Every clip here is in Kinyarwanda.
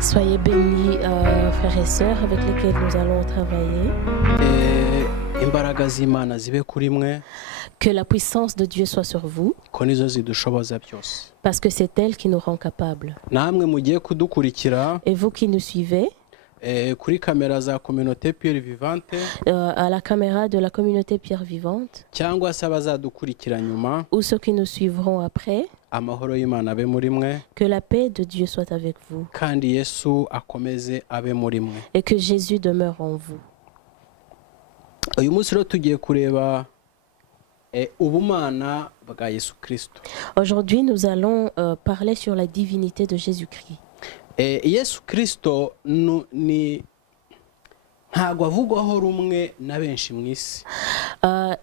Soyez bénis, frères et sœurs, avec lesquels nous allons travailler. Que la puissance de Dieu soit sur vous, parce que c'est elle qui nous rend capables. Et vous qui nous suivez, à la caméra de la communauté Pierre Vivante, ou ceux qui nous suivront après, que la paix de Dieu soit avec vous et que Jésus demeure en vous. Aujourd'hui, nous allons parler sur la divinité de Jésus-Christ. Il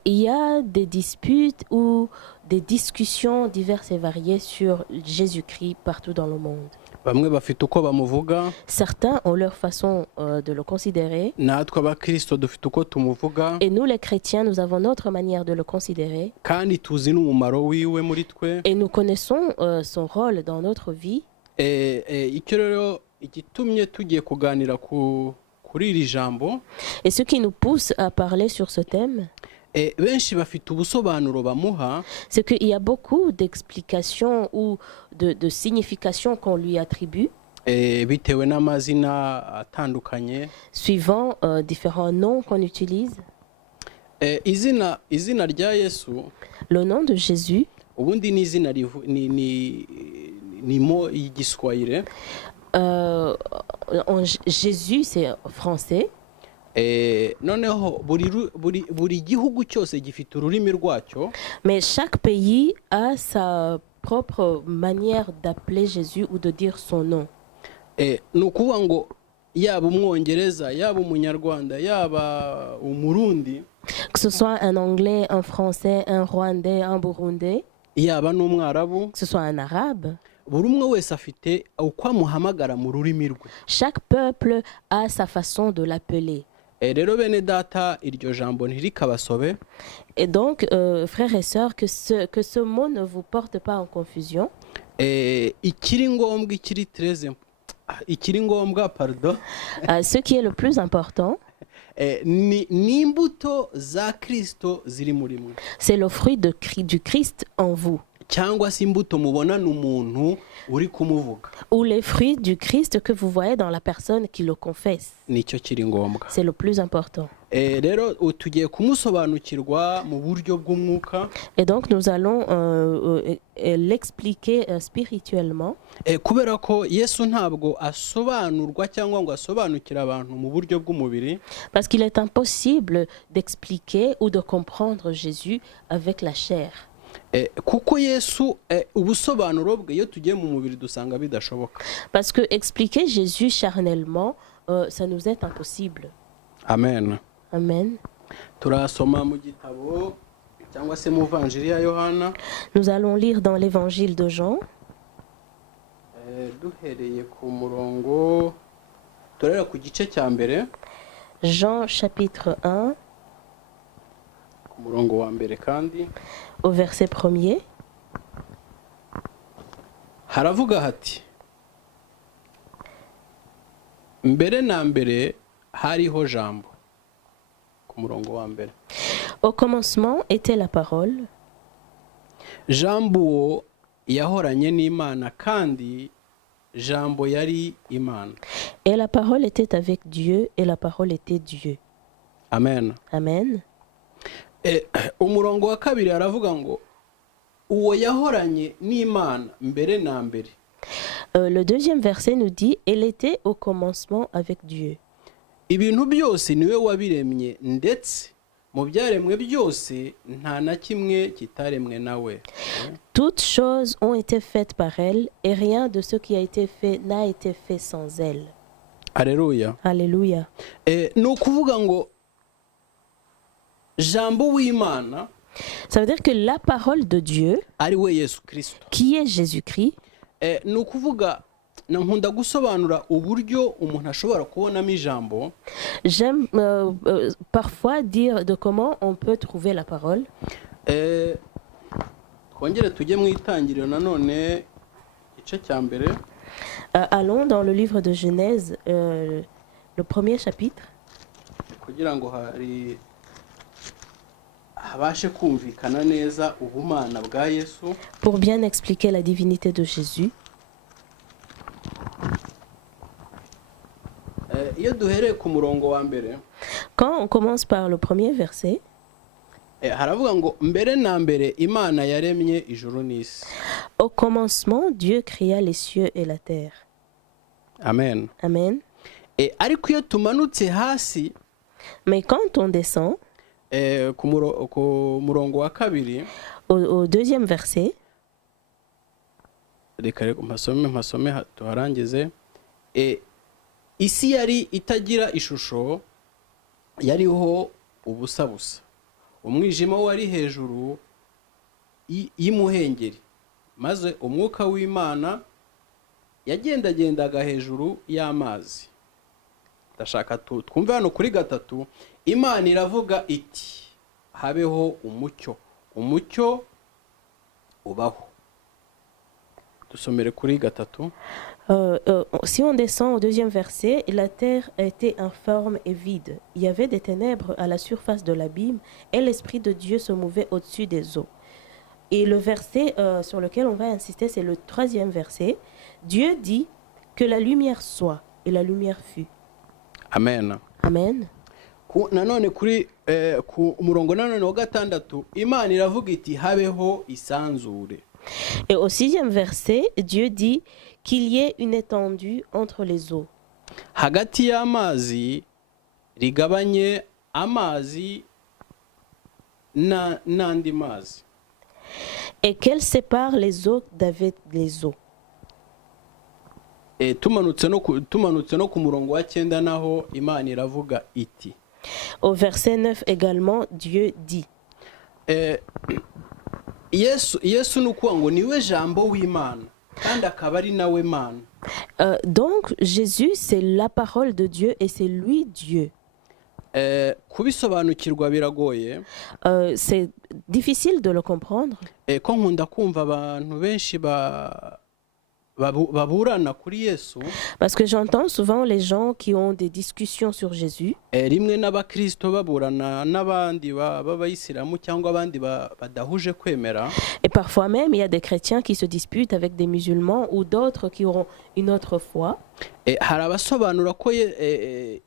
y a des disputes ou des discussions diverses et variées sur Jésus-Christ partout dans le monde. Certains ont leur façon de le considérer. Et nous, les chrétiens, nous avons notre manière de le considérer. Et nous connaissons son rôle dans notre vie. Et ce qui nous pousse à parler sur ce thème, c'est qu'il y a beaucoup d'explications ou de significations qu'on lui attribue, suivant différents noms qu'on utilise. Le nom de Jésus, Jésus, c'est français. Mais chaque pays a sa propre manière d'appeler Jésus ou de dire son nom. Que ce soit un Anglais, un Français, un Rwandais, un Burundais, que ce soit un Arabe. Chaque peuple a sa façon de l'appeler. Et donc, frères et sœurs, que ce mot ne vous porte pas en confusion. Ce qui est le plus important, c'est le fruit du Christ en vous. Ou les fruits du Christ que vous voyez dans la personne qui le confesse. C'est le plus important. Et donc nous allons l'expliquer spirituellement. Parce qu'il est impossible d'expliquer ou de comprendre Jésus avec la chair. Parce que expliquer Jésus charnellement, ça nous est impossible. Amen. Amen. Nous allons lire dans l'évangile de Jean. Jean chapitre 1. Au verset 1er. Haravuga hati, mbere na mbere hariho jambo. Ku murongo wa mbere. Au commencement était la parole. Jambo yahoranye n'Imana kandi jambo yari Imana. Et la parole était avec Dieu et la parole était Dieu. Amen. Amen. Umurongo wa kabiri aravuga ngo uwo yahoranye n'Imana mbere na mbere. Le deuxième verset nous dit, elle était au commencement avec Dieu. Ibintu byose niwe wabiremye ndetse mu byaremwe byose nta na kimwe kitaremwe nawe. Toutes choses ont été faites par elle et rien de ce qui a été fait n'a été fait sans elle. Alléluia. Alléluia. Ni ukuvuga ngo jambo w'Imana, ça veut dire que la parole de Dieu, ari we Yesu Kristo, qui est Jésus-Christ, ni ukuvuga nkunda gusobanura uburyo umuntu ashobora kubonamo ijambo. J'aime parfois dire de comment on peut trouver la parole. Twongere tujye mu itangiriro nanone igice cya mbere. Allons dans le livre de Genèse, le premier chapitre, kugira ngo habashe kumvikana neza ubumana bwa Yesu. pour bien expliquer la divinité de Jésus. Iyo duhereye ku murongo wa mbere, Quand on commence par le premier verset, haravuga ngo mbere na mbere Imana yaremye ijuru n'isi. au commencement, Dieu créa les cieux et la terre. Amen. Amen. Ariko iyo tumanutse hasi, Mais quand on descend, ku murongo wa kabiri, au deuxième verset, reka mpasome tuharangize. Isi yari itagira ishusho, yariho ubusa busa, umwijima wari hejuru y'imuhengeri, maze umwuka w'Imana yagendagendaga hejuru y'amazi. Ndashaka twumve hano kuri gatatu. Imana iravuga iti habeho umucyo, umucyo ubaho. Dusomere kuri gatatu. Si on descend au deuxième verset, la terre était informe et vide. Il y avait des ténèbres à la surface de l'abîme et l'Esprit de Dieu se mouvait au-dessus des eaux. Et le verset sur lequel on va insister, c'est le troisième verset. Dieu dit que la lumière soit et la lumière fut. Amen. Amen. Nanone kuri ku murongo nanone wa gatandatu, Imana iravuga iti habeho isanzure. Et au sixième verset, Dieu dit qu'il y ait une étendue entre les eaux. Hagati y'amazi rigabanye amazi n'andi mazi. Et qu'elle sépare les eaux d'avec les eaux. Tumanutse no ku murongo wa 9 naho Imana iravuga iti. Au verset 9 également, Dieu dit. Yesu nukuwa ngo niwe jambo w'Imana kandi akaba ari nawe Mana. Donc Jésus c'est la parole de Dieu et c'est lui Dieu. Kubisobanukirwa biragoye. C'est difficile de le comprendre. Ko nkunda kumva abantu benshi baburana kuri Yesu. Parce que j'entends souvent les gens qui ont des discussions sur Jésus. Rimwe n'abakristo baburana n'abandi b'abayisilamu cyangwa abandi badahuje kwemera. Et parfois même il y a des chrétiens qui se disputent avec des musulmans ou d'autres qui auront une autre foi. Hari abasobanura ko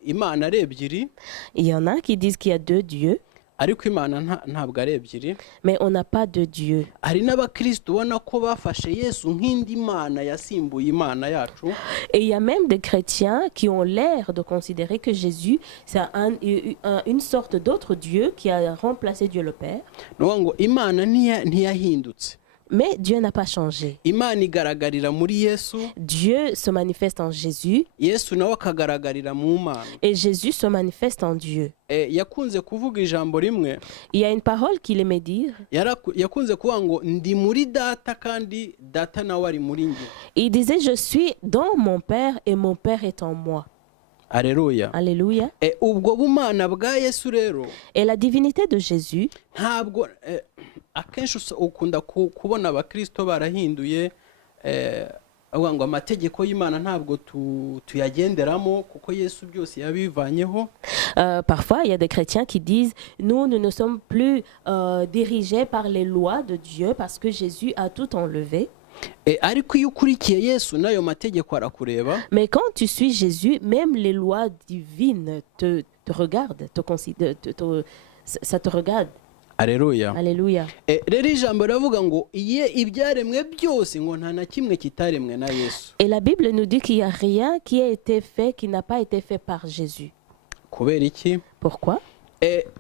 Imana ari ebyiri. Il y en a qui disent qu'il y a deux dieux. Ariko Imana ntabwo ari ebyiri. Mais on n'a pas de Dieu. Hari n'abakristo ubona ko bafashe Yesu nk'indi Mana yasimbuye Imana yacu. Et il y a même des chrétiens qui ont l'air de considérer que Jésus c'est une sorte d'autre Dieu qui a remplacé Dieu le Père. Ngo Imana ntiyahindutse. Mais Dieu n'a pas changé. Imana igaragarira muri Yesu. Dieu se manifeste en Jésus. Yesu nawe akagaragarira mu Mana. Et Jésus se manifeste en Dieu. Yakunze kuvuga ijambo rimwe. Il y a une parole qu'il aimait dire. Yakunze kuvuga ngo ndi muri data kandi data nawe ari muri njye. Il disait je suis dans mon Père et mon Père est en moi. Alléluia. Alléluia. Ubwo bumana bwa Yesu rero. Et la divinité de Jésus. Ntabwo akenshi ukunda kubona abakristo barahinduye avuga ngo amategeko y'Imana ntabwo tuyagenderamo kuko Yesu byose yabivanyeho. Parfois il y a des chrétiens qui disent nous ne sommes plus dirigés par les lois de Dieu parce que Jésus a tout enlevé. Ariko iyo ukurikiye Yesu nayo mategeko arakureba. Mais quand tu suis Jésus, même les lois divines te regardent, te considèrent, ça te regarde. Alléluia. Alléluia. Rero ijambo ravuga ngo ibyaremwe byose ngo nta na kimwe kitaremwe na Yesu. Et la Bible nous dit qu'il n'y a rien qui a été fait qui n'a pas été fait par Jésus. Kubera iki? Pourquoi?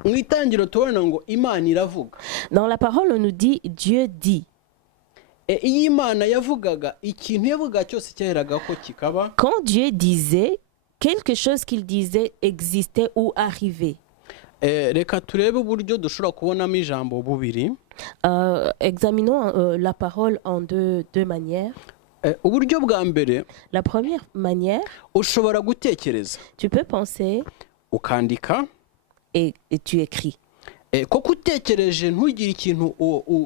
Mu itangiriro tubona ngo Imana iravuga. Dans la parole on nous dit Dieu dit. Iyo Imana yavugaga ikintu yavuga cyose cyaheraga ko kikaba. Quand Dieu disait, quelque chose qu'il disait existait ou arrivait. Reka turebe uburyo dushobora kubonamo ijambo bubiri. Examinons la parole en deux manières. uburyo bwa mbere La première manière, ushobora gutekereza tu peux penser ukandika et tu écris. koko utekereje ntugire ikintu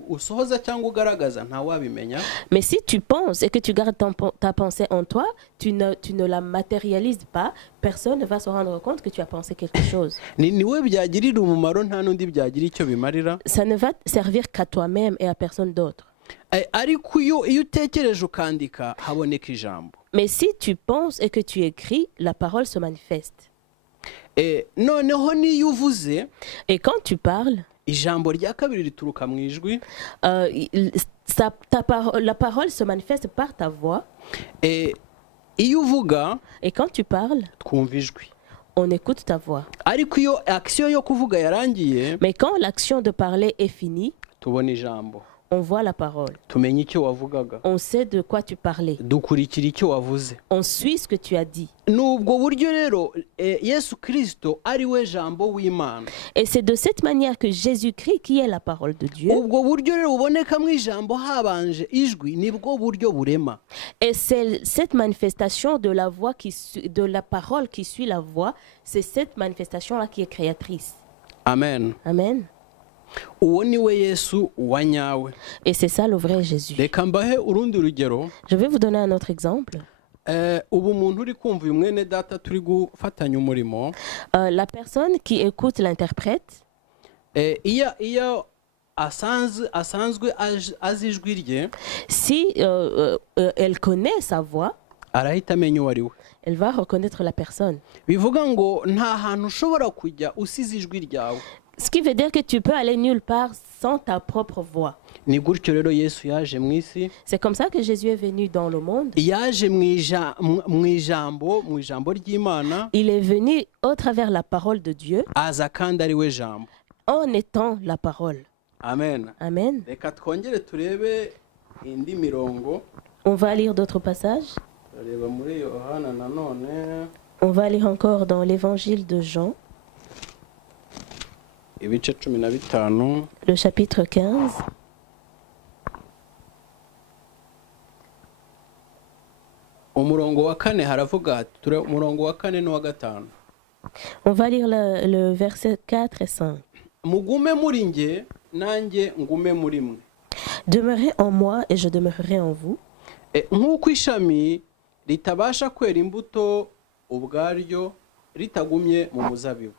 usohoza cyangwa ugaragaza ntawabimenya. Mais si tu penses et que tu gardes ta pensée en toi, tu ne la matérialises pas, personne ne va se rendre compte que tu as pensé quelque chose. ni we byagirira umumaro nta n'undi byagira icyo bimarira. Ça ne va servir qu'à toi-même et à personne d'autre. ariko iyo utekereje ukandika haboneka ijambo. Mais si tu penses et que tu écris, la parole se manifeste. noneho niyo uvuze Et quand tu parles, ijambo rya kabiri rituruka mu ijwi. la parole se manifeste par ta voix. iyo uvuga Et quand tu parles, twumva ijwi. on écoute ta voix. ariko iyo action yo kuvuga yarangiye, Mais quand l'action de parler est finie, tubona ijambo, on voit la parole. tumenya icyo wavugaga, On sait de quoi tu parlais. dukurikira icyo wavuze. On suit ce que tu as dit. n'ubwo buryo rero Yesu Kristo ari we jambo w'Imana. Et c'est de cette manière que Jésus-Christ, qui est la parole de Dieu, ubwo buryo rero bubonekamo ijambo habanje ijwi nibwo buryo burema. et c'est cette manifestation de la voix de la parole qui suit la voix, c'est cette manifestation-là qui est créatrice. Amen. Amen. uwo ni we Yesu wa nyawe. Et c'est ça le vrai Jésus. reka mbahe urundi rugero. Je vais vous donner un autre exemple. ubu umuntu uri kumva uyu mwene data turi gufatanya umurimo, La personne qui écoute l'interprète, iyo asanzwe azi ijwi rye, si elle connaît sa voix, arahita amenya uwo ari we. elle va reconnaître la personne. bivuga ngo nta hantu ushobora kujya usize ijwi ryawe. Ce qui veut dire que tu peux aller nulle part sans ta propre voix. ni gutyo rero Yesu yaje mu isi. C'est comme ça que Jésus est venu dans le monde. yaje mu ijambo ry'Imana. Il est venu au travers la parole de Dieu, aza kandi ari we jambo. en étant la parole. Amen. Amen. reka twongere turebe indi mirongo. On va lire d'autres passages. turareba muri Yohana nanone. On va lire encore dans l'évangile de Jean, ibice 15. le chapitre 15. umurongo wa 4 haravuga hati, umurongo wa 4 n'uwa 5. On va lire le verset 4 et 5. mugume muri nge nanjye ngume muri mwe. Demeurez en moi et je demeurerai en vous. nk'uko ishami ritabasha kwera imbuto ubwaryo ritagumye mu muzabibu.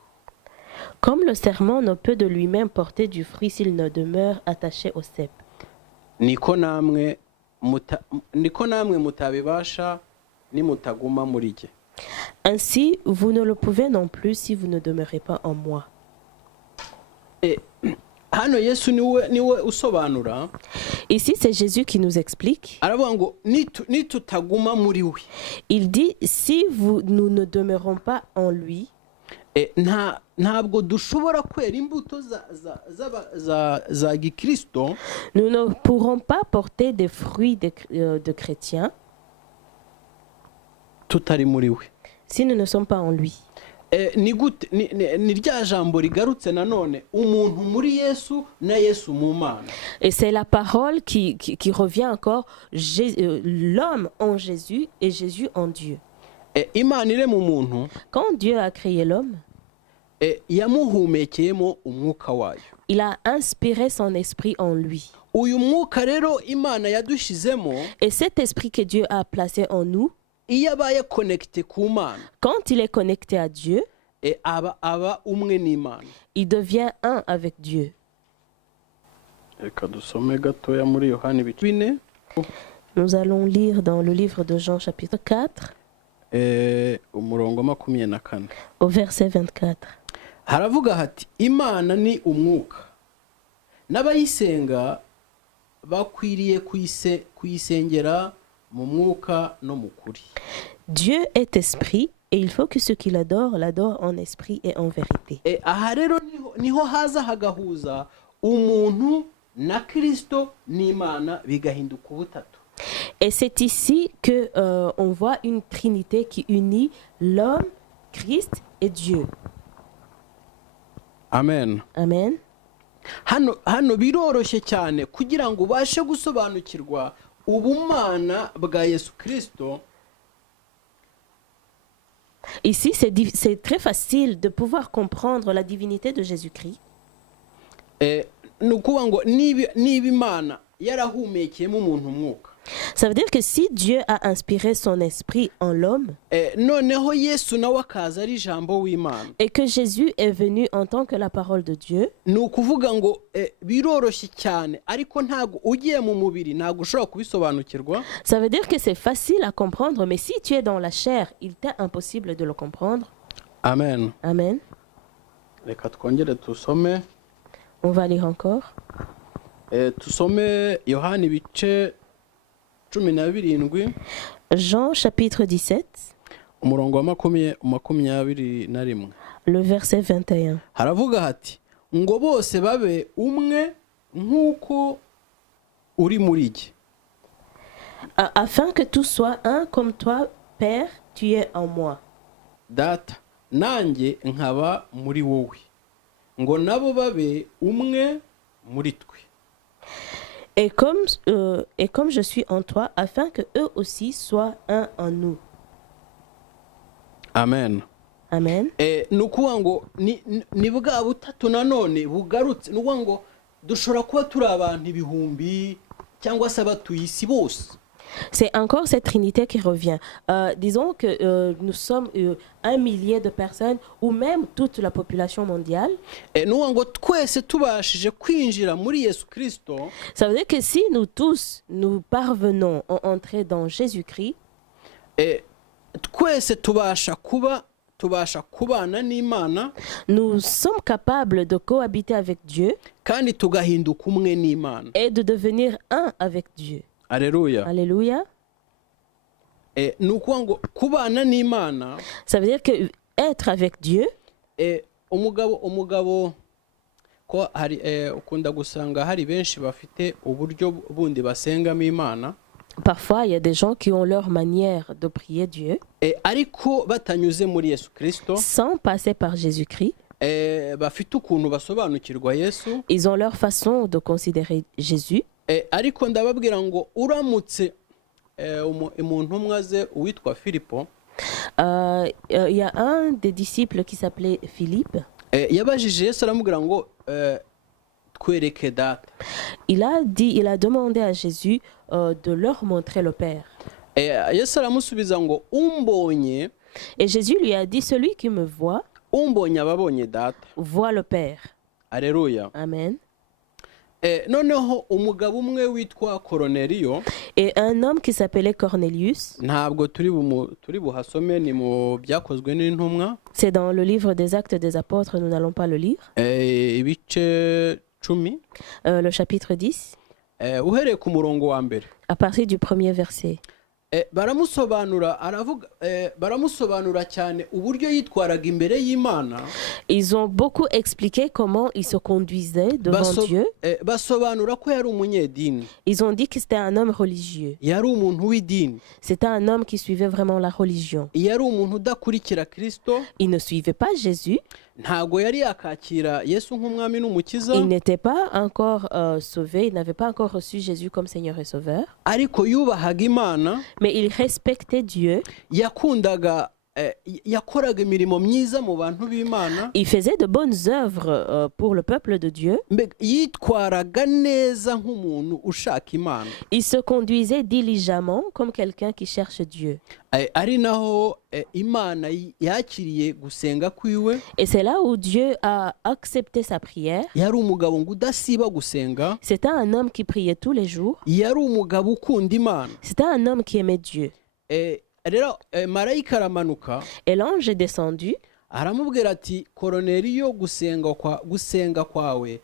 Comme le serment ne peut de lui-même porter du fruit s'il ne demeure attaché au cep. niko namwe mutabibasha nimutaguma muri jye. Ainsi, vous ne le pouvez non plus si vous ne demeurez pas en moi. hano Yesu niwe usobanura. Ici, c'est Jésus qui nous explique. aravuga ngo nitutaguma muri we. Il dit, si nous ne demeurons pas en lui, ntabwo dushobora kwera imbuto za gikristo. nous ne pourrons pas porter des fruits de chrétiens tutari muri we. si nous ne sommes pas en lui. ni rya jambo rigarutse nanone, umuntu muri Yesu na Yesu mu Mana. Et c'est la parole qui revient encore, l'homme en Jésus et Jésus en Dieu. Imana ire mu muntu, quand Dieu a créé l'homme, yamuhumekeyemo umwuka wayo. Il a inspiré son esprit en lui. uyu mwuka rero Imana yadushizemo, et cet esprit que Dieu a placé en nous, iyo abaye connecté ku Mana, quand il est connecté à Dieu, aba umwe n'Imana. il devient un avec Dieu. Reka dusome gatoya muri Yohana 4. Nous allons lire dans le livre de Jean chapitre 4, umurongo 24. au verset 24. haravuga hati, Imana ni umwuka, n'abayisenga bakwiriye kuyisengera mu mwuka no mu kuri. Dieu est esprit et il faut que ceux qui l'adorent en esprit et en vérité. aha rero niho haza hagahuza umuntu na Kristo n'Imana bigahinduka ubutatu. Et c'est ici que on voit une trinité qui unit l'homme, Christ et Dieu. Amen. Amen. hano biroroshye cyane kugira ngo ubashe gusobanukirwa ubumana bwa Yesu Kristo Ici, c'est très facile de pouvoir comprendre la divinité de Jésus-Christ. ni ukuvuga ngo niba imana yarahumekeyemo umuntu umwuka, Ça veut dire que si Dieu a inspiré son esprit en l'homme noneho Yesu nawe akaza ari ijambo w'Imana, et que Jésus est venu en tant que la parole de Dieu, ni ukuvuga ngo biroroshye cyane, ariko ntabwo ugiye mu mubiri ntabwo ushobora kubisobanukirwa. ça veut dire que c'est facile à comprendre, mais si tu es dans la chair, il t'est impossible de le comprendre. Amen. Amen. Reka twongere tusome, On va lire encore. tusome Yohana ibice 17, Jean chapitre 17, umurongo wa 21. le verset 21. Haravuga hati ngo bose babe umwe nk'uko uri muri jye. Afin que tout soit un comme toi, Père, tu es en moi. Data nanjye nkaba muri wowe, ngo nabo babe umwe muri twe. Et comme je suis en toi, afin que eux aussi soient un en nous. Amen. Amen. Ni ukuvuga ngo ni bwa butatu nanone bugarutse, ni ukuvuga ngo dushobora kuba turi abantu ibihumbi cyangwa se abatuye isi bose. C'est encore cette trinité qui revient. Disons que nous sommes 1 millier de personnes ou même toute la population mondiale. Ni ukuvuga ngo twese tubashije kwinjira muri Yesu Kristo, Ça veut dire que si nous tous, nous parvenons à entrer dans Jésus-Christ, twese tubasha kubana n'Imana, nous sommes capables de cohabiter avec Dieu kandi tugahinduka umwe n'Imana. et de devenir un avec Dieu. Alléluia. Alléluia. Ni ukuvuga ngo kubana n'Imana, Ça veut dire que être avec Dieu, umugabo ko hari ukunda gusanga hari benshi bafite uburyo bundi basengamo Imana, parfois il y a des gens qui ont leur manière de prier Dieu ariko batanyuze muri Yesu Kristo, sans passer par Jésus-Christ. bafite ukuntu basobanukirwa Yesu. Ils ont leur façon de considérer Jésus. Ariko ndababwira ngo uramutse umuntu umwe aze uwitwa Filipo, Il y a un des disciples qui s'appelait Philippe. yabajije Yesu aramubwira ngo twereke Data. Il a demandé à Jésus de leur montrer le Père. Yesu aramusubiza ngo umbonye, Et Jésus lui a dit, celui qui me voit, umbonye ababonye Data. voit le Père. Alléluia. Amen. Noneho umugabo umwe witwa Koroneliyo, Et un homme qui s'appelait Cornelius, ntabwo turi buhasome, ni mu byakozwe n'intumwa, c'est dans le livre des Actes des Apôtres, nous n'allons pas le lire, ibice 10, le chapitre 10, uhereye ku murongo wa mbere. à partir du premier verset. Baramusobanura cyane uburyo yitwaraga imbere y'Imana. Ils ont beaucoup expliqué comment il se conduisait devant Dieu. Basobanura ko yari umunyedini, Ils ont dit que c'était un homme religieux. yari umuntu w'idini, C'était un homme qui suivait vraiment la religion. yari umuntu udakurikira Kristo, Il ne suivait pas Jésus. ntago yari yakakira Yesu nk'umwami n'umukiza, Il n'était pas encore sauvé. Il n'avait pas encore reçu Jésus comme Seigneur et Sauveur. ariko yubahaga Imana, Mais il respectait Dieu. yakoraga imirimo myiza mu bantu b'Imana, Il faisait de bonnes œuvres pour le peuple de Dieu. yitwaraga neza nk'umuntu ushaka Imana. Il se conduisait diligemment comme quelqu'un qui cherche Dieu. Ari naho Imana yakiriye gusenga kwiwe. Et c'est là où Dieu a accepté sa prière. Yari umugabo ngo udasiba gusenga, C'était un homme qui priait tous les jours. yari umugabo ukunda Imana. C'était un homme qui aimait Dieu. Rero marayika aramanuka Et l'ange est descendu. aramubwira ati Koroneliyo, gusenga kwawe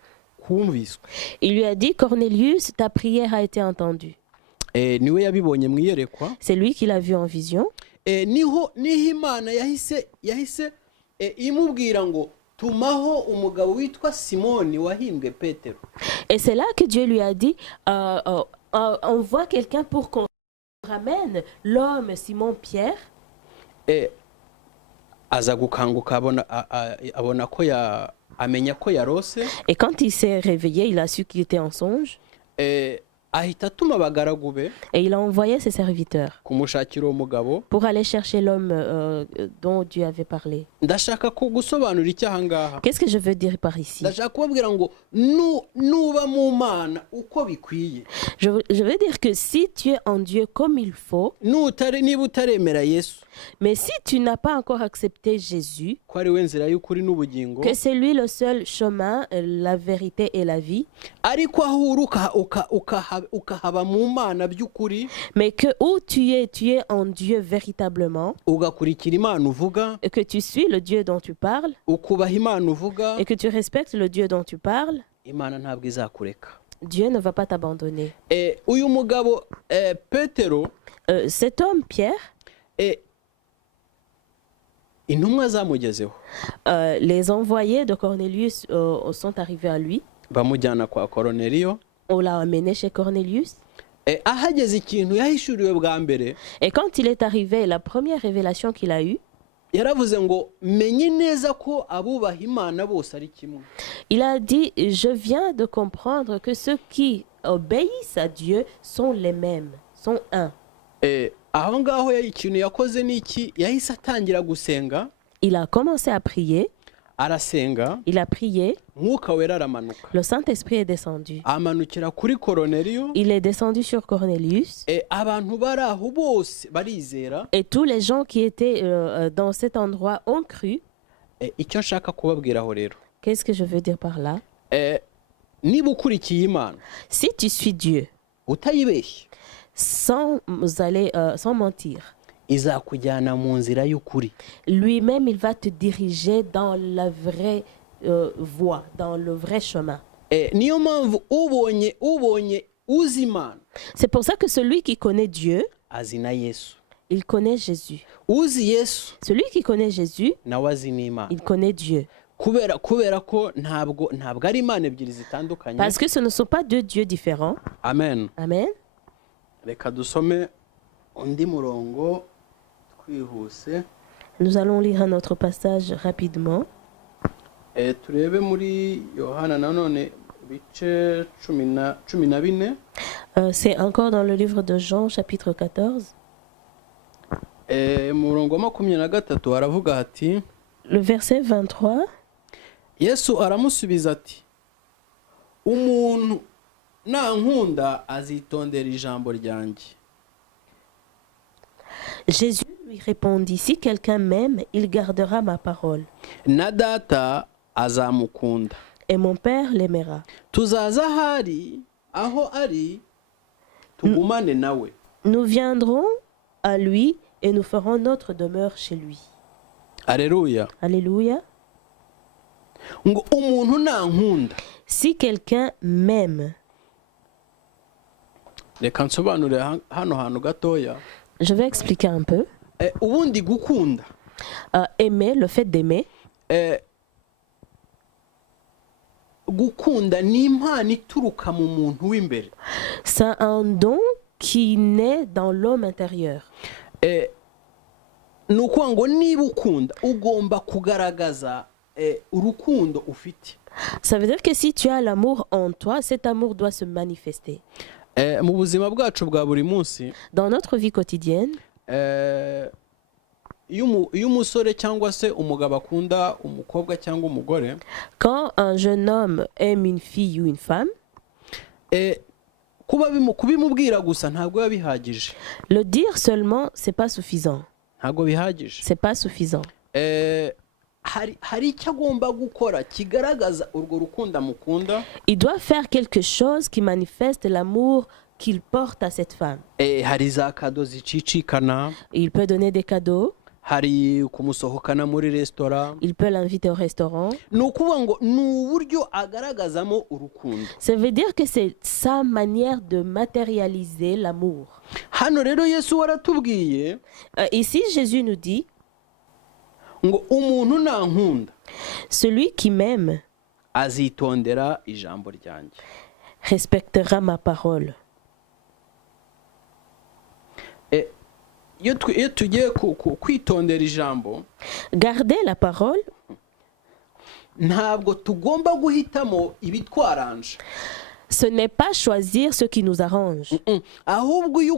kumviswe. Il lui a dit, Cornelius, ta prière a été entendue. Niwe yabibonye mu iyerekwa. C'est lui qui l'a vu en vision. Niho Imana yahise imubwira ngo tumaho umugabo witwa Simoni wahimbwe Petero. Et c'est là que Dieu lui a dit, on voit quelqu'un pour qu'on ramène l'homme Simon Pierre. Aza gukanguka abona ko amenya ko yarose. Et quand il s'est réveillé, il a su qu'il était en songe. ahita atuma abagaragu be Et il a envoyé ses serviteurs kumushakira uwo mugabo. pour aller chercher l'homme dont Dieu avait parlé. Ndashaka gusobanura iki aha ngaha. Qu'est-ce que je veux dire par ici? Ndashaka kubabwira ngo nuba mu Mana uko bikwiye, Je veux dire que si tu es en Dieu comme il faut, niba utaremera Yesu mais si tu n'as pas encore accepté Jésus, ko ari we nzira y'ukuri n'ubugingo, que c'est lui le seul chemin, la vérité et la vie, ariko aho uri ukahaba mu Mana by'ukuri, mais que où tu es en Dieu véritablement, ugakurikira Imana uvuga, et que tu suis le Dieu dont tu parles, ukubaha Imana uvuga, et que tu respectes le Dieu dont tu parles, Imana ntabwo izakureka. Dieu ne va pas t'abandonner. Uyu mugabo Petero, Cet homme, Pierre, intumwa zamugezeho, les envoyés de Cornelius sont arrivés à lui. bamujyana kwa Koroneliyo. On l'a amené chez Cornelius. Ahageze ikintu yahishuriwe bwa mbere, Et quand il est arrivé, la première révélation qu'il a eue, yaravuze ngo menye neza ko abubaha Imana bose ari kimwe. il a dit, je viens de comprendre que ceux qui obéissent à Dieu sont les mêmes, sont un. Aho ngaho ikintu yakoze ni iki? Yahise atangira gusenga. Il a commencé à prier, Arasenga, il a prié, Mwuka Wera aramanuka, le Saint-Esprit est descendu. amanukira kuri Koroneliyo. Il est descendu sur Cornelius. Abantu bari aho bose barizera. Et tous les gens qui étaient dans cet endroit ont cru. Icyo nshaka kubabwiraho rero, Qu'est-ce que je veux dire par là? niba ukurikiye Imana Si tu suis Dieu utayibeshye, sans mentir, izakujyana mu nzira y'ukuri. lui-même, il va te diriger dans la vraie voie, dans le vrai chemin. Niyo mpamvu ubonye uzi Imana C'est pour ça que celui qui connaît Dieu, azi na Yesu, il connaît Jésus. uzi Yesu Celui qui connaît Jésus, nawe azi n'Imana, il connaît Dieu. kubera ko ntabwo ari Imana ebyiri zitandukanye. Parce que ce ne sont pas deux dieux différents. Amen. Amen. Reka dusome undi murongo twihuse. Nous allons lire un autre passage rapidement. Turebe muri Yohana nanone bice 14. C'est encore dans le livre de Jean, chapitre 14. Murongo wa 23 haravuga hati, Le verset 23. Yesu aramusubiza ati, umuntu nankunda azitondera ijambo ryanjye. Jésus lui répondit, si quelqu'un m'aime, il gardera ma parole. Na data azamukunda. Et mon Père l'aimera. Tuzaza aho ari, tugumane nawe. Nous viendrons à lui et nous ferons notre demeure chez lui. Alléluia. Alléluia. Ngo umuntu nankunda. Si quelqu'un m'aime, Reka nsobanure hano hantu gatoya. je vais expliquer un peu. Ubundi gukunda, Aimer, le fait d'aimer, gukunda ni impano ituruka mu muntu w'imbere. c'est un don qui naît dans l'homme intérieur. Ni ukuvuga ngo niba ukunda ugomba kugaragaza urukundo ufite. Ça veut dire que si tu as l'amour en toi, cet amour doit se manifester. Mu buzima bwacu bwa buri munsi, Dans notre vie quotidienne, iyo umusore cyangwa se umugabo akunda umukobwa cyangwa umugore, quand un jeune homme aime une fille ou une femme, kubimubwira gusa ntabwo biba bihagije. le dire seulement, c'est pas suffisant. Ntabwo bihagije. C'est pas suffisant. Hari icyo agomba gukora kigaragaza urwo rukundo amukunda. Il doit faire quelque chose qui manifeste l'amour qu'il porte à cette femme. Hari za kado zicicikana, Il peut donner des cadeaux, hari kumusohokana muri resitora. il peut l'inviter au restaurant. Ni ukuvuga ngo ni uburyo agaragazamo urukundo. Ça veut dire que c'est sa manière de matérialiser l'amour. Hano rero Yesu waratubwiye Ici, Jésus nous dit, ngo umuntu nankunda celui qui m'aime azitondera ijambo ryanjye. respectera ma parole. Iyo tugiye kwitondera ijambo, Garder la parole, ntabwo tugomba guhitamo ibitwaranje. Ce n'est pas choisir ce qui nous arrange. ahubwo iyo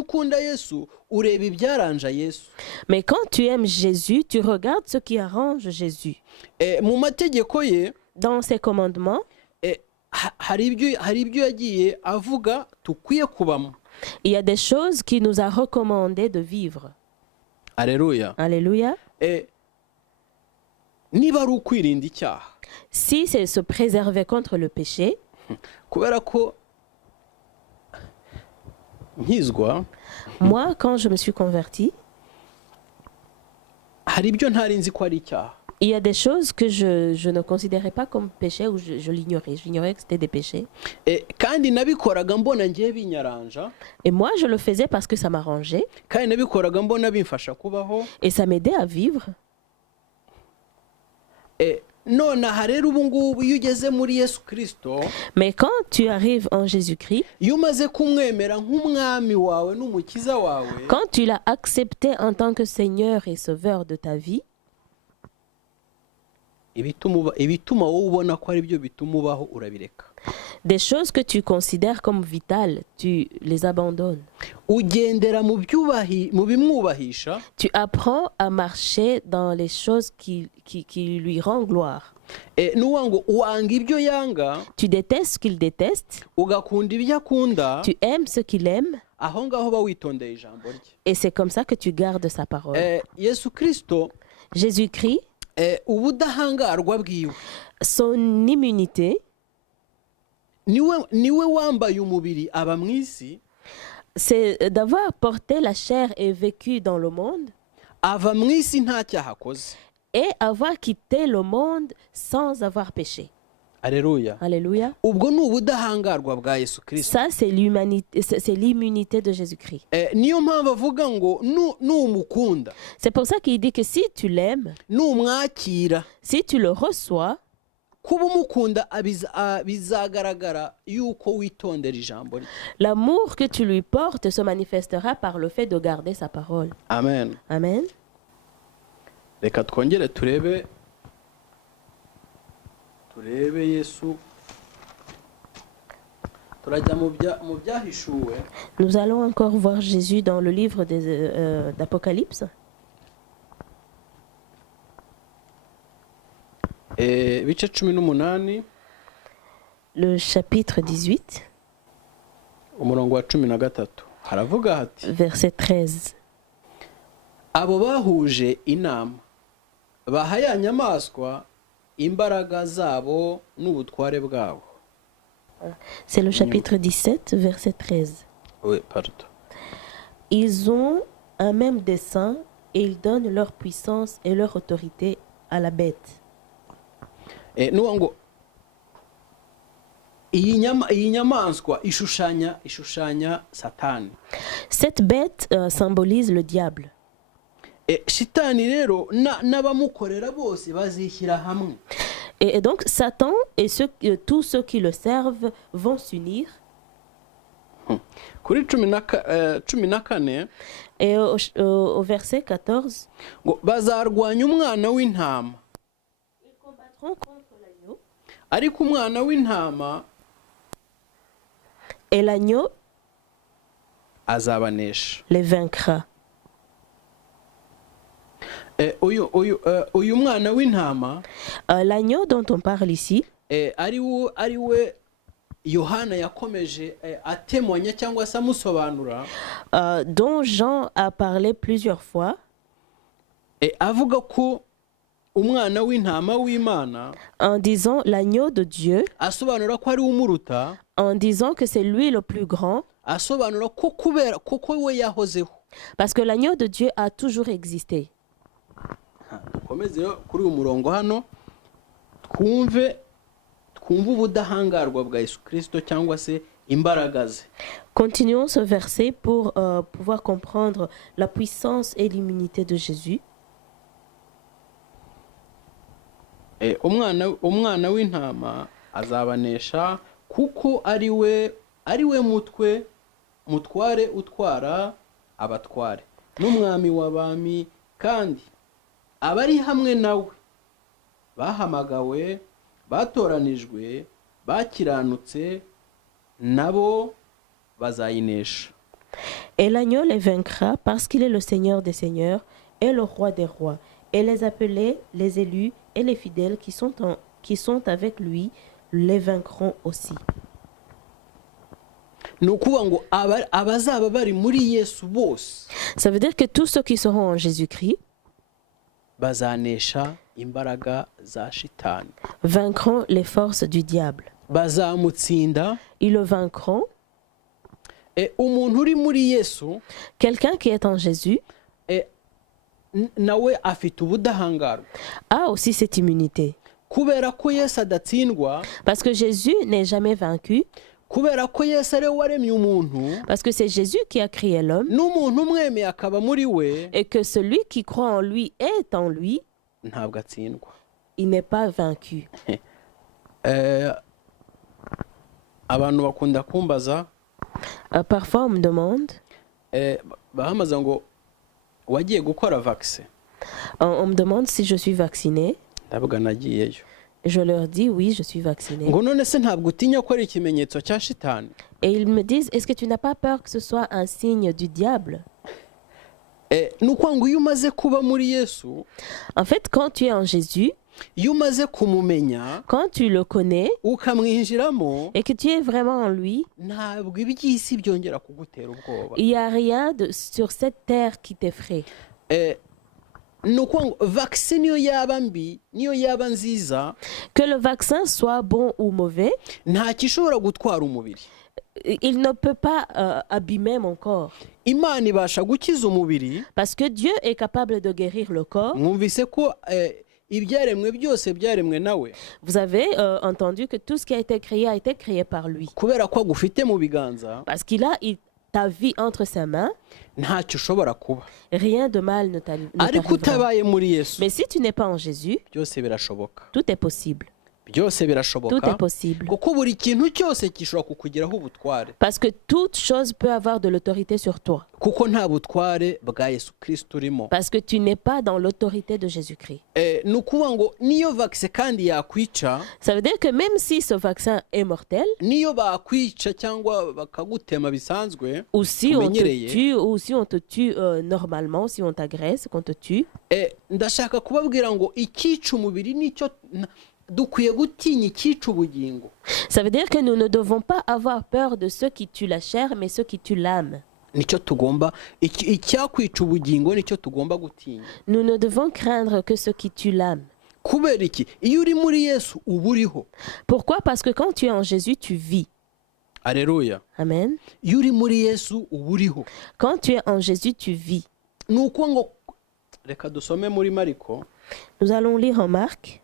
ukunda yesu ureba ibyaranja yesu. Mais quand tu aimes Jésus, tu regardes ce qui arrange Jésus. Mu mategeko ye Dans ses commandements, hari ibyo yagiye avuga tukwiye kubamo. il y a des choses qu'il nous a recommandé de vivre. Alléluia. Alléluia. Niba ari ukwirinda icyaha, Si c'est se préserver contre le péché, kubera ko nkizwa moi, quand je me suis converti, hari ibyo ntari nzi ko ari icyaha. il y a des choses que je ne considérais pas comme péché ou je l'ignorais. J'ignorais que c'était des péchés. Kandi nabikoraga mbona ngiye binyaranja, Et moi, je le faisais parce que ça m'arrangeait kandi nabikoraga mbona bimfasha kubaho. et ça m'aidait à vivre. Nonaha rero ubu ngubu iyo ugeze muri Yesu Kristo, Mais quand tu arrives en Jésus-Christ, iyo umaze kumwemera nk'umwami wawe n'umukiza wawe, quand tu l'as accepté en tant que Seigneur et Sauveur de ta vie, ibituma wowe ubona ko ari byo bituma ubaho urabireka. des choses que tu considères comme vitales, tu les abandonnes. Ugendera mu bimwubahisha, Tu apprends à marcher dans les choses qui lui rendent gloire. n'uwa ngo wanga ibyo yanga, Tu détestes ce qu'il déteste, ugakunda ibyo akunda, tu aimes ce qu'il aime, aho ngaho uba witondeye ijambo rye. et c'est comme ça que tu gardes sa parole. Yesu Kristo, Jésus-Christ, ubudahangarwa bwiwe, son immunité, niwe wambaye umubiri aba mu isi, c'est d'avoir porté la chair et vécu dans le monde, ava mu isi nta cyaha akoze. et avoir quitté le monde sans avoir péché. Alléluia. Alléluia. Ubwo ni ubudahangarwa bwa Yesu Kristo. Ça, c'est l'immunité de Jésus-Christ. Niyo mpamvu avuga ngo numukunda, C'est pour ça qu'il dit que si tu l'aimes, numwakira, si tu le reçois, kuba umukunda bizagaragara yuko witondera ijambo rye. l'amour que tu lui portes se manifestera par le fait de garder sa parole. Amen. Amen. Reka twongere turebe Yesu, turajya mu byahishuwe. Nous allons encore voir Jésus dans le livre d'Apocalypse. Ibice 18, Le chapitre 18, umurongo wa 13, haravuga hati, verset 13. abo bahuje inama baha ya nyamaswa imbaraga zabo n'ubutware bwabo. C'est le chapitre 17, verset 13. Oui, pardon. Ils ont un même dessein et ils donnent leur puissance et leur autorité à la bête. Nuwa ngo iyi nyamaswa ishushanya Satani. Cette bête symbolise le diable. Shitani rero n'abamukorera bose bazishyira hamwe. Et donc Satan et tous ceux qui le servent vont s'unir. Kuri 14, Et au verset 14, ngo bazarwanya umwana w'intama, ils combattront contre l'agneau. ariko umwana w'intama Et l'agneau azabanesha. les vaincra. Uyu mwana w'intama, L'agneau dont on parle ici, ari we Yohana yakomeje atemanya cyangwa se amusobanura, dont Jean a parlé plusieurs fois, avuga ko umwana w'intama w'Imana, en disant l'agneau de Dieu, asobanura ko ari umuruta, en disant que c'est lui le plus grand, asobanura ko kubera kuko we yahozeho. parce que l'agneau de Dieu a toujours existé. Dukomeze kuri uyu murongo hano twumve ubudahangarwa bwa Yesu Kristo cyangwa se imbaraga ze. Continuons ce verset pour pouvoir comprendre la puissance et l'immunité de Jésus. Umwana w'intama azabanesha kuko ari we mutware utwara abatware n'umwami w'abami, kandi abari hamwe nawe bahamagawe, batoranijwe, bakiranutse, nabo bazayinesha. Et l'agneau les vaincra parce qu'il est le Seigneur des seigneurs et le roi des rois. Et les appelés, les élus et les fidèles qui sont avec lui les vaincront aussi. Ni ukuvuga ngo abazaba bari muri Yesu bose Ça veut dire que tous ceux qui seront en Jésus-Christ bazanesha imbaraga za shitani, vaincront les forces du diable. bazamutsinda. Ils le vaincront. Umuntu uri muri Yesu Quelqu'un qui est en Jésus nawe afite ubudahangarwa, a aussi cette immunité. kubera ko Yesu adatsindwa, Parce que Jésus n'est jamais vaincu. kubera ko Yesu ari we waremye umuntu, Parce que c'est Jésus qui a créé l'homme. n'umuntu umwemeye akaba muri we, Et que celui qui croit en lui est en lui, ntabwo atsindwa. il n'est pas vaincu. Abantu bakunda kumbaza, Parfois on me demande, bahamaza ngo wagiye gukora vaccine. on me demande si je suis vacciné. Ndavuga nagiyeyo. Je leur dis oui, je suis vacciné. Ngo none se ntabwo utinya ko ari ikimenyetso cya shitani? Et ils me disent, est-ce que tu n'as pas peur que ce soit un signe du diable? Ni ukuvuga ngo iyo umaze kuba muri Yesu, En fait, quand tu es en Jésus, iyo umaze kumumenya quand tu le connais ukamwinjiramo, et que tu es vraiment en lui, ntabwo iby'isi byongera kugutera ubwoba. il n'y a rien sur cette terre qui t'effraie. Ni ukuvuga ngo vaccine niyo yaba mbi niyo yaba nziza, Que le vaccin soit bon ou mauvais, nta gishobora gutwara umubiri. il ne peut pas abîmer mon corps. Imana ibasha gukiza umubiri. Parce que Dieu est capable de guérir le corps. Mwumvise ko ibyaremwe byose byaremwe nawe, Vous avez entendu que tout ce qui a été créé par lui. kubera ko agufite mu biganza, Parce qu'il a ta vie entre ses mains, ntacyo ushobora kuba. rien de mal ne Ariko t'arrivera. utabaye muri Yesu, Mais si tu n'es pas en Jésus, byose birashoboka. tout est possible. Byose Tout est birashoboka, possible. kuko buri kintu cyose gishobora kukugiraho ubutware, Parce que toute chose peut avoir de l'autorité sur toi. kuko nta butware bwa Yesu Kristo urimo. Parce que tu n'es pas dans l'autorité de Jésus-Christ. Ni ukuvuga ngo niyo vaccine kandi yakwica, Ça veut dire que même si ce vaccin est mortel, niyo bakwica cyangwa bakagutema bisanzwe ou si on te tumenyereye, tue, ou si on te tue normalement, si on t'agresse, qu'on te tue, ndashaka kubabwira ngo icyica umubiri nicyo dukwiye gutinya icyica ubugingo. ça veut dire que nous ne devons pas avoir peur de ceux qui tuent la chair, mais ceux qui tuent l'âme. Nicyo tugomba, icyakwica ubugingo nicyo tugomba gutinya. Nous ne devons craindre que ceux qui tuent l'âme. Kubera iki? Iyo uri muri Yesu uba uriho. Pourquoi? Parce que quand tu es en Jésus, tu vis. Alléluia. Amen. Iyo uri muri Yesu uba uriho. Quand tu es en Jésus, tu vis. Ni ukuvuga ngo reka dusome muri Mariko. Nous allons lire en Marc.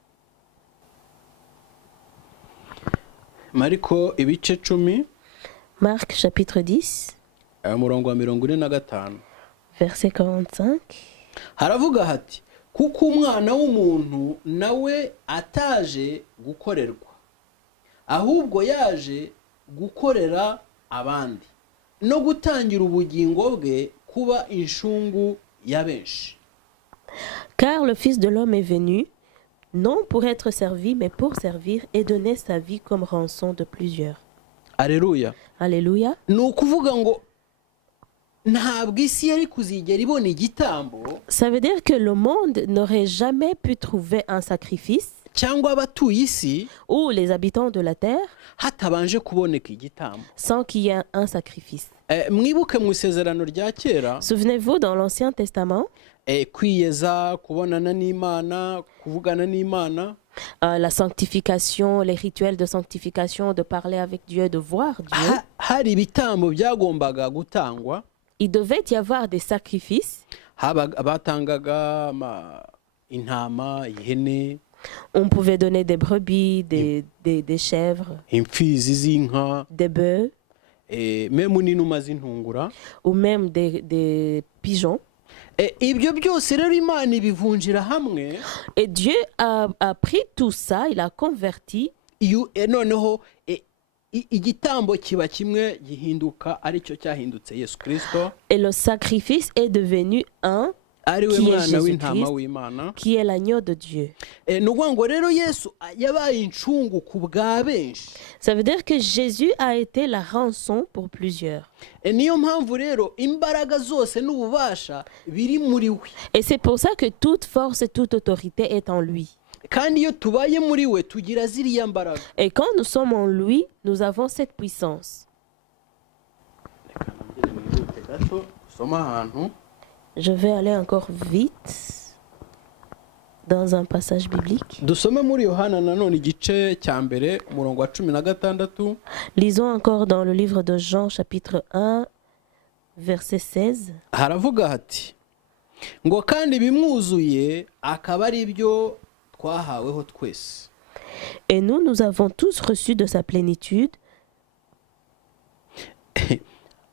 Mariko ibice 10, Marc chapitre 10, umurongo wa 45. verset 45. Haravuga hati, kuko umwana w'umuntu nawe ataje gukorerwa, ahubwo yaje gukorera abandi no gutangira ubugingo bwe kuba inshungu ya benshi. Car le Fils de l'homme est venu, non pour être servi, mais pour servir et donner sa vie comme rançon de plusieurs. Alléluia. Alléluia. Ni ukuvuga ngo ntabwo isi yari kuzigera ibona igitambo Ça veut dire que le monde n'aurait jamais pu trouver un sacrifice, cyangwa abatuye isi ou les habitants de la terre, hatabanje kuboneka igitambo. sans qu'il y ait un sacrifice. Mwibuke mu isezerano rya kera, Souvenez-vous, dans l'Ancien Testament, kwiyeza, kubonana n'Imana, kuvugana n'Imana, la sanctification, les rituels de sanctification, de parler avec Dieu, de voir Dieu, hari ibitambo byagombaga gutangwa. il devait y avoir des sacrifices. Batangaga intama, ihene, On pouvait donner des brebis, des chèvres, imfizi z'inka, des bœufs, memu n'inuma z'intungura, ou même des pigeons. Ibyo byose rero Imana ibivunjira hamwe. Et Dieu a pris tout ça, il a converti. Noneho igitambo kiba kimwe gihinduka aricyo cyahindutse Yesu Kristo. Et le sacrifice est devenu un. ari we qui est mwana w'intama Jésus-Christ, w'imana. qui est l'agneau de Dieu. Ni ukuvuga ngo rero yesu yabaye incungu ku bwa benshi. Ça veut dire que Jésus a été la rançon pour plusieurs. Niyo mpamvu rero imbaraga zose n'ububasha biri muri we. Et c'est pour ça que toute force et toute autorité est en lui. Kandi iyo tubaye muri we tugira ziriya mbaraga. Et quand nous sommes en lui, nous avons cette puissance. Reka nongere nihute gato usome ahantu. Je vais aller encore vite dans un passage biblique. Dusome muri Yohana nanone igice cya mbere umurongo wa 16. Lisons encore dans le livre de Jean chapitre 1 verset 16. Haravuga hati ngo kandi bimwuzuye akaba ari byo twahaweho twese. Et nous avons tous reçu de sa plénitude.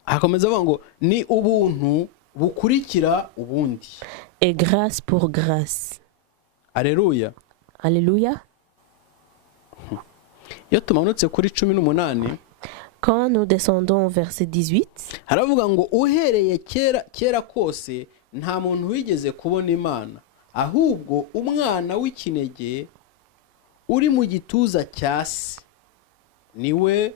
Hakomeza avuga ngo ni ubuntu bukurikira ubundi. Et grâce pour grâce. Alleluia. Alléluia. Iyo tumanutse kuri 18 Quand nous descendons au verset 18, haravuga ngo uhereye kera kose nta muntu wigeze kubona Imana, ahubwo umwana w'ikinege uri mu gituza cya se niwe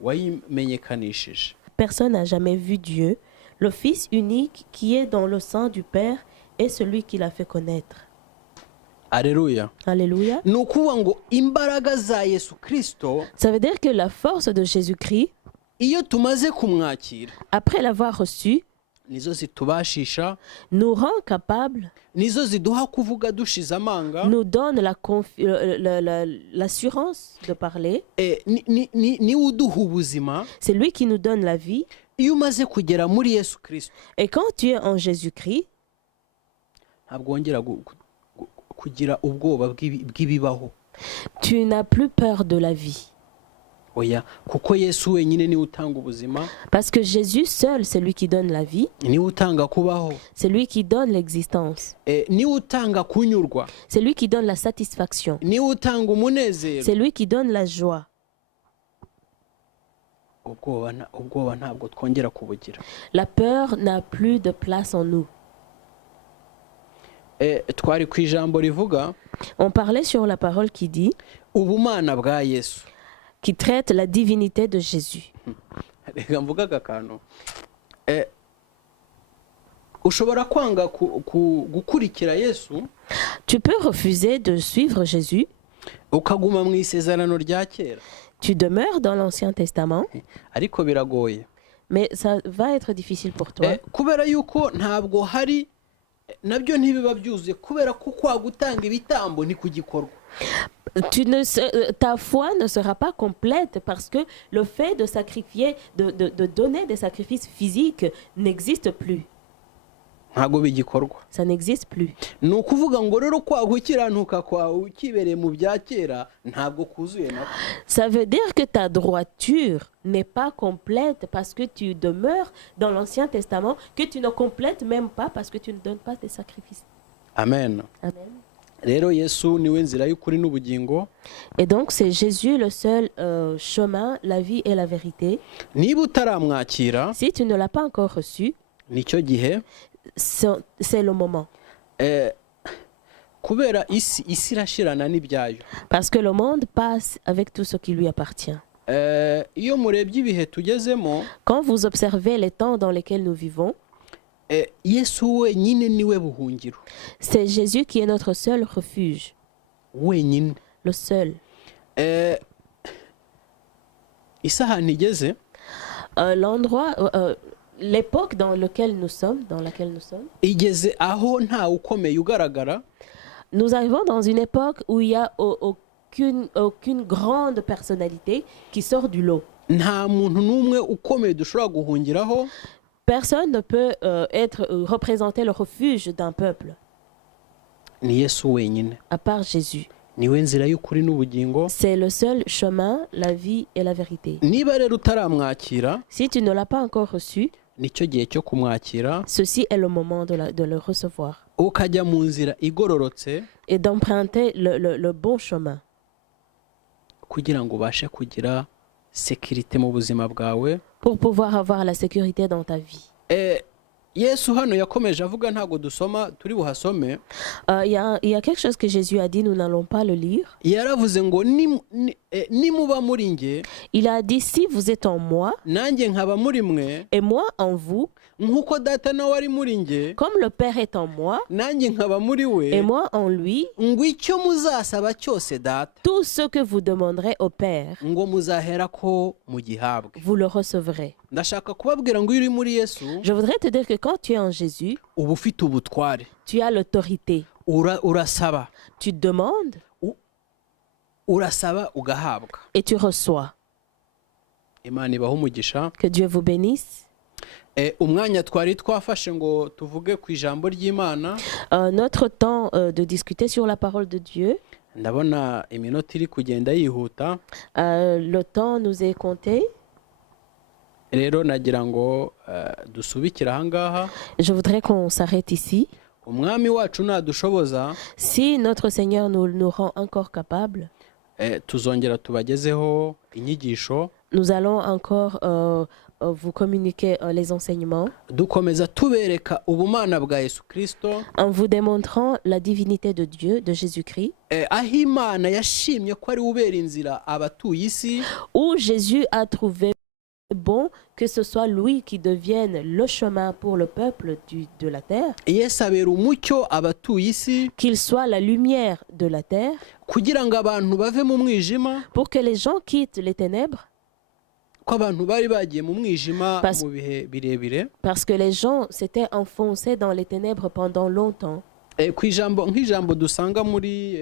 wayimenyekanishije. personne n'a jamais vu Dieu. Le Fils unique qui est dans le sein du Père est celui qui l'a fait connaître. Alléluia. Alléluia. Ni ukuvuga ngo imbaraga za Yesu Kristo Ça veut dire que la force de Jésus-Christ, iyo tumaze kumwakira après l'avoir reçu, nizo zitubashisha, nous rend capables, nizo ziduha kuvuga dushize amanga, nous donne l'assurance de parler. ni uduha ubuzima. C'est lui qui nous donne la vie. Iyo umaze kugera muri Yesu Kristo Et quand tu es en Jésus-Christ, ntabwo wongera kugira ubwoba bw'ibibaho. tu n'as plus peur de la vie. Oya, kuko Yesu wenyine niwe utanga ubuzima, Parce que Jésus seul, c'est lui qui donne la vie, niwe utanga kubaho, c'est lui qui donne l'existence, niwe utanga kunyurwa, c'est lui qui donne la satisfaction, niwe utanga umunezero. c'est lui qui donne la joie. ubwoba ntabwo twongera kubugira. La peur n'a plus de place en nous. Twari ku ijambo rivuga On parlait sur la parole qui dit, ubumana bwa Yesu. qui traite la divinité de Jésus. Reka mvuga aka kantu. Ushobora kwanga gukurikira Yesu, Tu peux refuser de suivre Jésus. ukaguma mu isezerano rya kera, Tu demeures dans l'Ancien Testament, ariko biragoye. mais ça va être difficile pour toi. Kubera yuko ntabwo hari nabyo ntibiba byuzuye, kubera ko kwa gutanga ibitambo ntikugikorwa. Ta foi ne sera pas complète parce que le fait de sacrifier, de donner des sacrifices physiques n'existe plus. Ntabwo bigikorwa. Ça n'existe plus. Ni ukuvuga ngo rero kwa gukiranuka kwawe ukibereye mu bya kera ntabwo kuzuye nako. Ça veut dire que ta droiture n'est pas complète parce que tu demeures dans l'Ancien Testament, que tu ne complètes même pas parce que tu ne donnes pas tes sacrifices. Amen. Amen. Rero Yesu niwe nzira y'ukuri n'ubugingo. Et donc c'est Jésus le seul chemin, la vie et la vérité. Niba utaramwakira, Si tu ne l'as pas encore reçu, nicyo gihe. c'est le moment. Kubera isi irashirana n'ibyayo. Parce que le monde passe avec tout ce qui lui appartient. Iyo murebye ibihe tugezemo, Quand vous observez les temps dans lesquels nous vivons, Yesu wenyine niwe buhungiro. c'est Jésus qui est notre seul refuge. Wenyine. Le seul. Isaha ntigeze. L'endroit, l'époque dans laquelle nous sommes, igeze aho nta ukomeye ugaragara. Nous arrivons dans une époque où il n'y a aucune grande personnalité qui sort du lot. Nta muntu n'umwe ukomeye dushobora guhungiraho. Personne ne peut représenter le refuge d'un peuple. Ni Yesu wenyine. À part Jésus. Niwe nzira y'ukuri n'ubugingo. C'est le seul chemin, la vie et la vérité. Niba rero utaramwakira, si tu ne l'as pas encore reçu, nicyo gihe cyo kumwakira. Ceci est le moment de le recevoir. Ukajya mu nzira igororotse. Et d'emprunter le bon chemin. Kugira ngo ubashe kugira sécurité mu buzima bwawe. Pour pouvoir avoir la sécurité dans ta vie. yesu hano yakomeje avuga, ntabwo dusoma turi buhasome. Il y a quelque chose que Jésus a dit, nous n'allons pas le lire. Yaravuze ngo nimuba muri nge, Il a dit, si vous êtes en moi nanjye nkaba muri mwe, et moi en vous, nk'uko data nawe ari muri nge, comme le Père est en moi nanjye nkaba muri et we, moi en lui, ngo icyo muzasaba cyose data, tout ce que vous demanderez au Père, ngo muzahera ko mugihabwe. vous le recevrez. Ndashaka kubabwira ngo iyo uri muri Yesu, Je voudrais te dire que quand tu es en Jésus, uba ufite ubutware, tu as l'autorité. urasaba, Tu demandes urasaba ugahabwa. et tu reçois. Imana ibahe umugisha. Que Dieu vous bénisse. Umwanya twari twafashe ngo tuvuge ku ijambo ry'Imana, Notre temps de discuter sur la parole de Dieu, ndabona iminota iri kugenda yihuta, le temps nous est compté. rero nagira ngo dusubikire ahangaha. Je voudrais qu'on s'arrête ici. Umwami wacu nadushoboza, Si notre Seigneur nous rend encore capables, tuzongera tubagezeho inyigisho, nous allons encore vous communiquer les enseignements dukomeza tubereka ubumana bwa Yesu Kristo, en vous démontrant la divinité de Dieu, de Jésus-Christ, aho Imana yashimye ko ari ubera inzira abatuye isi, où Jésus a trouvé bon que ce soit lui qui devienne le chemin pour le peuple de la terre, Yesu abera umucyo abatuye isi, qu'il soit la lumière de la terre, kugira ngo abantu bave mu mwijima, pour que les gens quittent les ténèbres, ko abantu bari bagiye mu mwijima Parce- mu bihe birebire. parce que les gens s'étaient enfoncés dans les ténèbres pendant longtemps. Nk'ijambo dusanga muri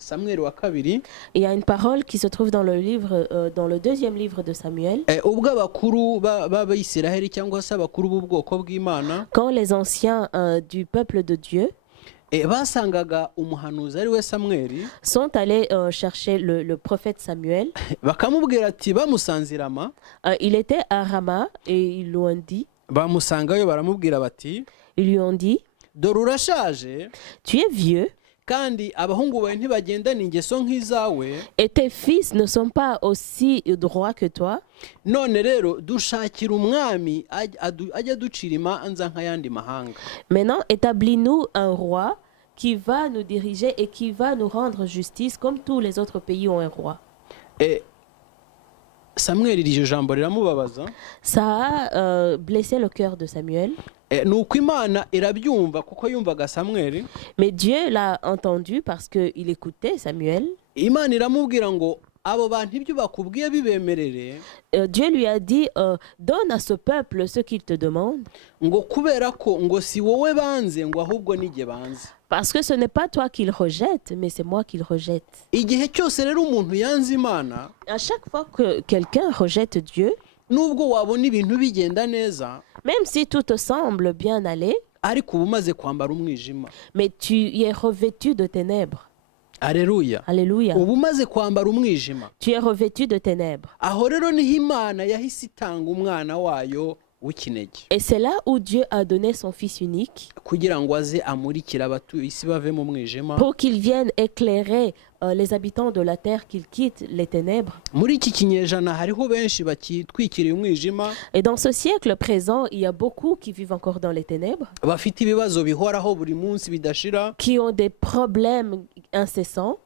Samweli wa kabiri, Il y a une parole qui se trouve dans le livre, dans le deuxième livre de Samuel, ubwo abakuru b'Abisiraheli cyangwa se abakuru b'ubwoko bw'Imana quand les anciens du peuple de Dieu basangaga umuhanuzi ari we Samweli, sont allés chercher le prophète Samuel. bakamubwira ati bamusanze i Rama, Il était à Rama et ils lui ont dit, bamusangayo baramubwira bati, dore urashaje tu es vieux kandi abahungu bawe ntibagendana ingeso nk'izawe, et tes fils ne sont pas aussi droits que toi. none rero dushakira umwami ajya aducira imanza nk'ayandi mahanga. Maintenant, établis-nous un roi qui va nous diriger et qui va nous rendre justice comme tous les autres pays ont un roi. Samweli iryo jambo riramubabaza, Ça a blessé le cœur de Samuel. nuko Imana irabyumva kuko yumvaga Samweli, Mais Dieu l'a entendu parce qu'il écoutait Samuel. Imana iramubwira ngo abo bantu ibyo bakubwiye bibemerere, Dieu lui a dit, donne à ce peuple ce qu'il te demande, ngo kubera ko ngo si wowe banze ngo ahubwo nijye banze. parce que ce n'est pas toi qu'il rejette, mais c'est moi qu'il rejette. Igihe cyose rero umuntu yanze Imana, À chaque fois que quelqu'un rejette Dieu, nubwo wabona ibintu bigenda neza, même si tout te semble bien aller, ariko uba umaze kwambara umwijima. mais tu y es revêtu de ténèbres. Aleluya. Alléluia. Uba umaze kwambara umwijima. Tu es revêtu de ténèbres. Aho rero niho Imana yahise itanga umwana wayo w'ikinege, Et c'est là où Dieu a donné son Fils unique kugira ngo aze amurikire abatuye isi bave mu mwijima. pour qu'il vienne éclairer les habitants de la terre, qu'ils quittent les ténèbres. Muri iki kinyejana hariho benshi bakitwikiriye umwijima, Et dans ce siècle présent, il y a beaucoup qui vivent encore dans les ténèbres, bafite ibibazo bihoraho buri munsi bidashira, qui ont des problèmes incessants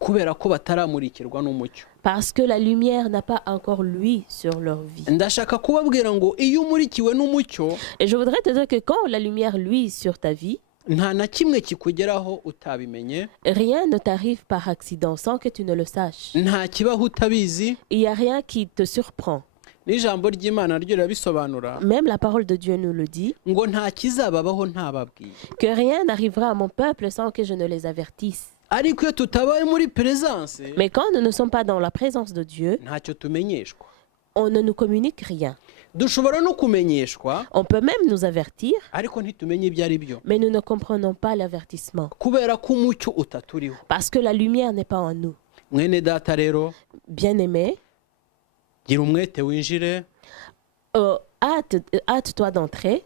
kubera ko bataramurikirwa n'umucyo. parce que la lumière n'a pas encore lui sur leur vie. Ndashaka kubabwira ngo iyo umurikiwe n'umucyo, Et je voudrais te dire que quand la lumière luit sur ta vie, nta na kimwe kikugeraho utabimenye, rien ne t'arrive par accident sans que tu ne le saches. nta kibaho utabizi. Il n'y a rien qui te surprend. N'ijambo ry'Imana ryo rirabisobanura Même la parole de Dieu nous le dit, ngo nta kizababaho ntababwiye. que rien n'arrivera à mon peuple sans que je ne les avertisse. Ariko iyo tutabaye muri presence, Mais quand nous ne sommes pas dans la présence de Dieu, ntacyo tumenyeshwa. on ne nous communique rien. Dushobora no kumenyeshwa, On peut même nous avertir, ariko ntitumenye ibyo ari byo, mais nous ne comprenons pas l'avertissement. kubera ko umucyo utaturiho. Parce que la lumière n'est pas en nous. Mwene data rero, Bien-aimé, gira umwete winjire hâte-toi d'entrer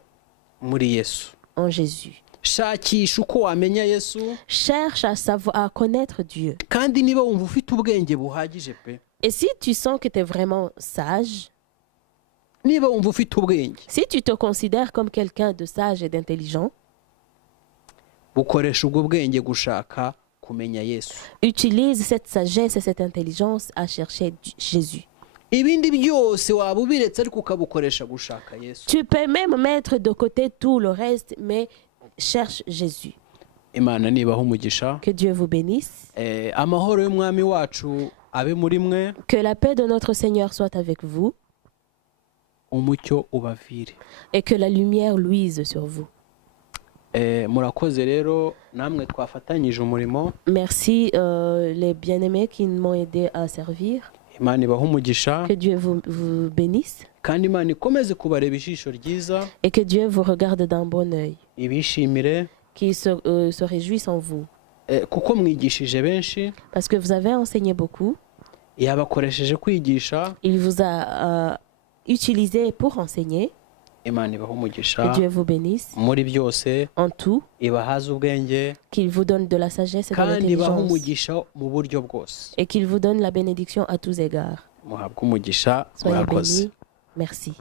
muri Yesu. en Jésus. Shakisha uko wamenya Yesu, Cherche à savoir, à connaître Dieu. kandi niba wumva ufite ubwenge buhagije pe, Et si tu sens que tu es vraiment sage, niba wumva ufite ubwenge Si tu te considères comme quelqu'un de sage et d'intelligent, bukoresha ubwo bwenge gushaka kumenya Yesu. utilise cette sagesse et cette intelligence à chercher Jésus. Ibindi byose waba ubiretse ariko ukabukoresha gushaka Yesu. Tu peux même mettre de côté tout le reste, mais cherche Jésus. Imana nibaho umugisha. Que Dieu vous bénisse. Amahoro y'umwami wacu abe muri mwe. Que la paix de notre Seigneur soit avec vous. Umucyo ubavire. Et que la lumière luise sur vous. Murakoze rero namwe twafatanyije umurimo. Merci les bien-aimés qui m'ont aidé à servir. Imana ibaho umugisha. Que Dieu vous bénisse. Kandi Imana ikomeze kubareba ijisho ryiza. Et que Dieu vous regarde d'un bon œil. Ibishimire. Qu'il se réjouisse en vous. Kuko mwigishije benshi. Parce que vous avez enseigné beaucoup. Yabakoresheje kwigisha. Il vous a utilisé pour enseigner. Imana ibaho umugisha. Que Dieu vous bénisse. Muri byose. En tout. Ibahaze ubwenge. Qu'il vous donne de la sagesse et de Kandi ibaho l'intelligence. umugisha mu buryo bwose. Et qu'il vous donne la bénédiction à tous égards. Muhabwe umugisha. Soyez bénis. Merci.